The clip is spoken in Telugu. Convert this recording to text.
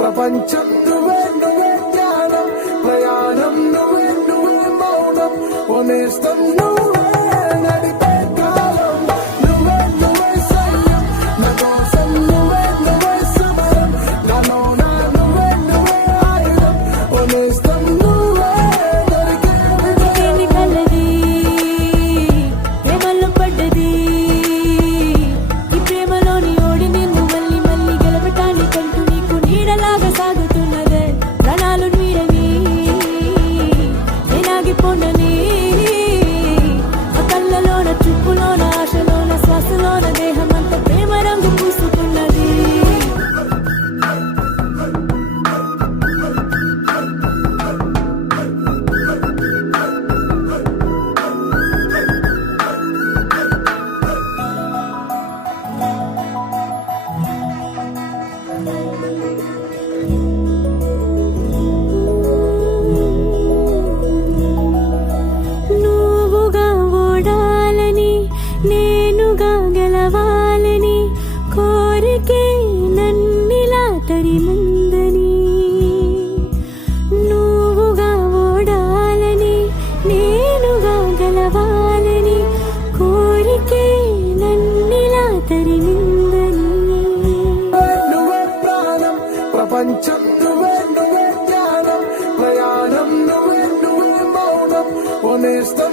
ప్రపంచం నువ్వే నువ్వే జ్ఞానం ప్రయాణం నువ్వే నువ్వే మౌనం నేస్తం నువ్వే నడిపే కాలం నువ్వే నువ్వే సైన్యం నా కోసం నువ్వే నువ్వే సమరం నాలోన నువ్వే నువ్వే ఆయుధం నేస్తం నువ్వే దొరికే కలది ప్రేమలో పడ్డది ఈ ప్రేమలోని ఓడి నిన్ను మళ్ళీ మళ్ళీ గెలవటానికంటూ నీకు నీడలాగా సాగుతున్నదే ప్రాణాలు మీరని నేనాగిపోనని ఆ కళ్ళలోన చూపులోన ఆశలోన శ్వాసలోన దేహమంతా ప్రేమ రంగు పూసుకున్నది నువ్వుగా ఓడాలని నేనుగా గెలవాలని కోరికే నన్నిలా తరిమందని నువ్వుగా ఓడాలని నేనుగా గెలవాలని కోరికే నన్నిలా తరిమిందని నువ్వే ప్రాణం ప్రపంచం నువ్వే నువ్వే జ్ఞానం ప్రయాణం నువ్వే నువ్వే మౌనం నేస్తం